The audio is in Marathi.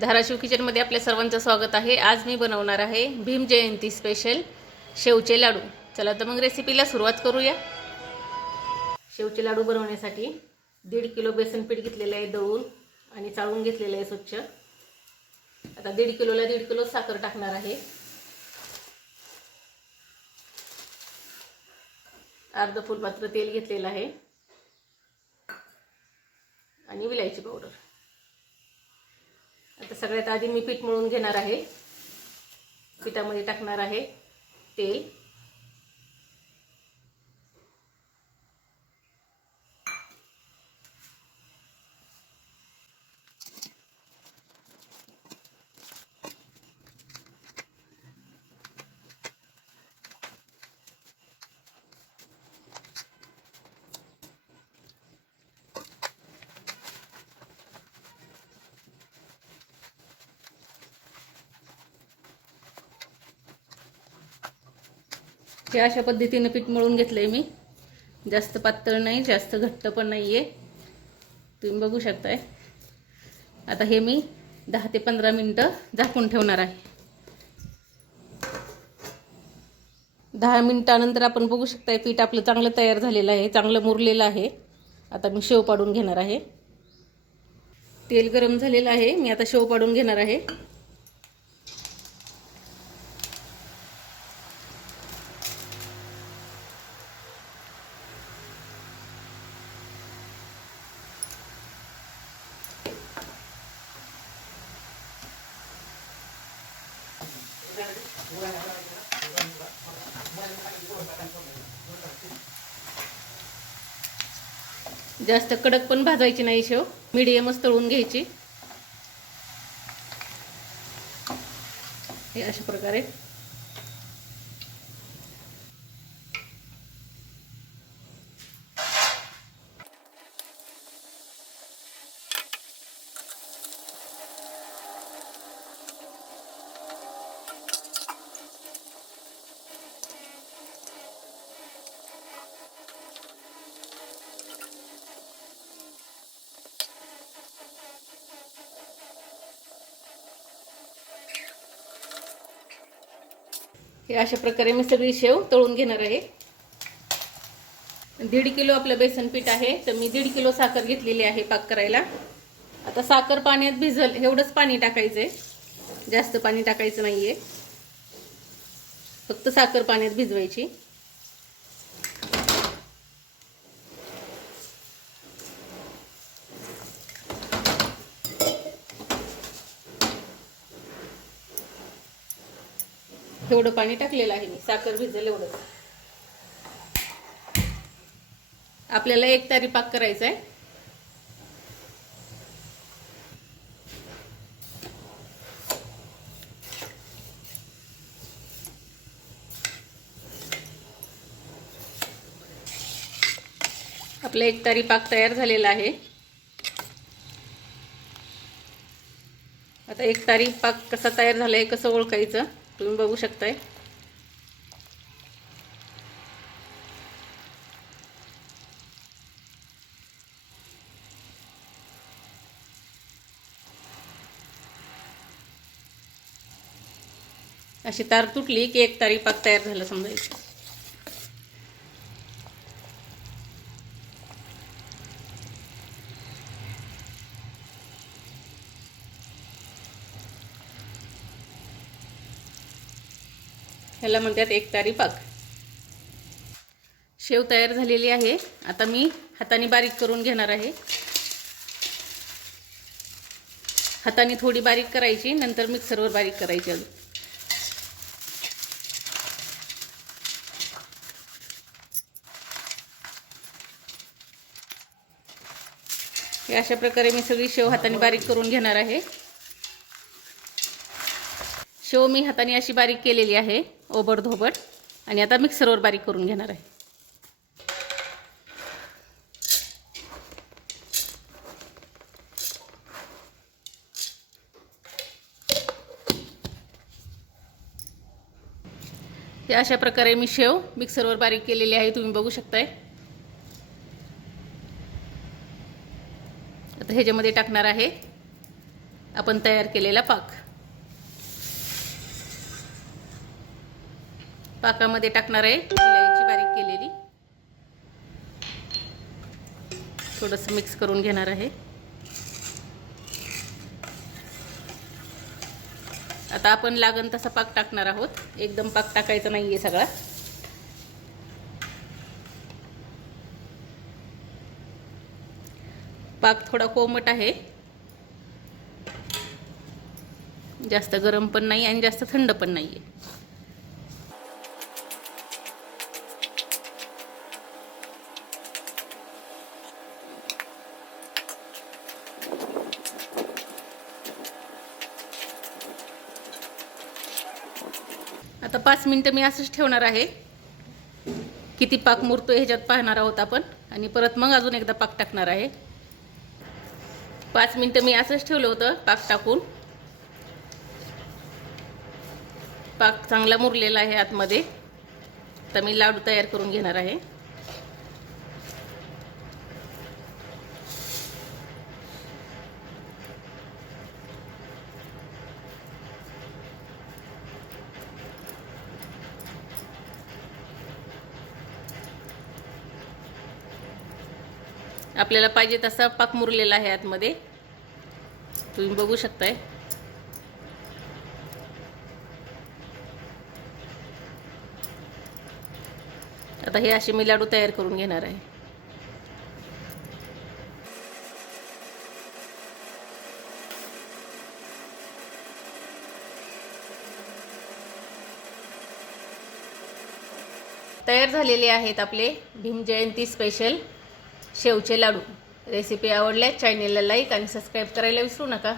धाराशिव किचनमध्ये आपल्या सर्वांचं स्वागत आहे। आज मी बनवणार आहे भीम जयंती स्पेशल शेवचे लाडू। चला तर मग रेसिपीला सुरुवात करूया। शेवचे लाडू बनवण्यासाठी 1.5 किलो बेसन पीठ घेतलेले आहे दळून आणि चाळून घेतलेले आहे स्वच्छ। आता 1.5 किलोला 1.5 किलो साखर टाकणार आहे। अर्धा फुलपात्र तेल घेतलेलं आहे आणि विलायची पावडर। आता सगळ्यात आधी मी पीठ मळून घेणार आहे। पिठामध्ये टाकणार आहे तेल, हे अशा पद्धतीने पीठ मळून घेतलंय मी। जास्त पातळ नाही, जास्त घट्ट पण नाहीये, तुम्ही बघू शकताय। आता हे मी 10 ते 15 मिनिटं झाकून ठेवणार आहे। 10 मिनिटानंतर आपण बघू शकताय पीठ आपलं चांगलं तयार झालेलं आहे, चांगलं मुरलेलं आहे। आता मी शेव पाडून घेणार आहे। तेल गरम झालेलं आहे, मी आता शेव पाडून घेणार आहे। जास्त कडक पण भाजायची नाही शेव, मीडियमच तळून घ्यायची। हे अशा प्रकारे हे अशा प्रकारे मी सगळी शेव तळून घेणार आहे। 1.5 किलो आपलं बेसन पीठ आहे, तर मी 1.5 किलो साखर घेतलेली आहे पाक करायला। आता साखर पाण्यात भिजल एवढंच पाणी टाकायचंय, जास्त पाणी टाकायचं नाहीये, फक्त साखर पाण्यात भिजवायची। एवढं पाणी टाकलेलं आहे मी, साखर भिजेल एवढं। आपल्याला एक तारी पाक करायचा आहे। आपला एक तारी पाक तयार झालेला आहे। आता एक तारी पाक कसा तयार झालाय कसं ओळखायचं तुम्ही बघू शकताय। अशी तार तुटली की एक तारी पाक तयार झालं समजायचं। ह्याला म्हणतात एक तारी पाक। शेव तयार झालेली आहे। आता मी हाताने बारीक करून घेणार आहे। हाताने थोडी बारीक करायची, नंतर मिक्सरवर बारीक करायची। हे अशा प्रकारे मी सगळी शेव हाताने बारीक करून घेणार आहे। शेव मी हाताने अशी बारीक केलेली आहे ओबडधोबड, आणि आता मिक्सरवर बारीक करून घेणार आहे। हे अशा प्रकारे मी शेव मिक्सरवर बारीक केलेली आहे, तुम्ही बघू शकताय। आता ह्याच्यामध्ये टाकणार आहे आपण तयार केलेला पाक. पाकामध्ये टाकणार आहे इलायची बारीक केलेली. थोडंसं मिक्स करून घेणार आहे. आता आपण लागण तसा पाक टाकणार आहोत. एकदम पाक टाकायचा नाहीये सगळा. पाक थोडा कोमट आहे, जास्त गरम पण नाही आणि जास्त थंड पण नाहीये. आता 5 मिनिटं मी असंच ठेवणार आहे. किती पाक मुरतो ह्याच्यात पाहणार आहोत आपण आणि परत मग अजून एकदा पाक टाकणार आहे. 5 मिनिटं मी असंच ठेवलं होतं पाक टाकून. पाक चांगला मुरलेला आहे आतमध्ये. तर मी लाडू तयार करून घेणार आहे. आपल्याला पाहिजे तसा पाक मुरलेला आहे आतमध्ये, तुम्ही बघू शकताय. आता हे असे मी लाडू तयार करून घेणार आहे. तयार झालेले आहेत आपले भीम जयंती स्पेशल शेवचे लाडू. रेसिपी आवडल्यास चॅनलला लाईक आणि सबस्क्राईब करायला विसरू नका.